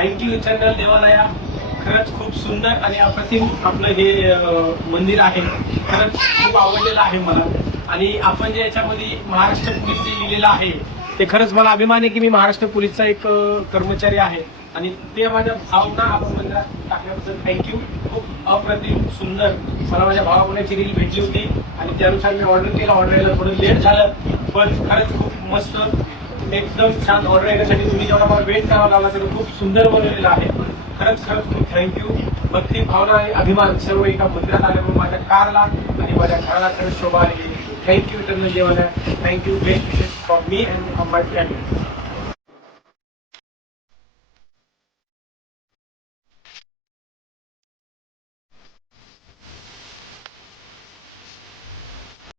Thank you eternal देवालया. खरंच खूप सुंदर आणि अप्रतिम आपलं हे मंदिर आहे. खरंच खूप आवडलेलं आहे मला. आणि आपण जे याच्यामध्ये महाराष्ट्र पोलीस जे लिहिलेलं आहे ते खरंच मला अभिमान आहे की मी महाराष्ट्र पोलीसचा एक कर्मचारी आहे. आणि ते माझ्या भावना आपण मंदिरात टाकल्याबद्दल थँक्यू. खूप अप्रतिम सुंदर. मला माझ्या भावामुळेची रील भेटली होती आणि त्यानुसार मी ऑर्डर केलं. ऑर्डर यायला थोडं लेट झालं पण खरंच खूप मस्त एकदम छान ऑर्डर येण्यासाठी तुम्ही जेवढा मला वेट करावा लागला तेवढं खूप सुंदर बनवलेलं आहे. खरंच खरंच खूप थँक्यू. भक्ती भावना आणि अभिमान सर्व एका मंदिरात आल्यामुळे माझ्या कारला आणि माझ्या घराला खरंच शोभा आली. थँक्यू इटर्नल देवालया. Thank you. Best wishes for me and for my family.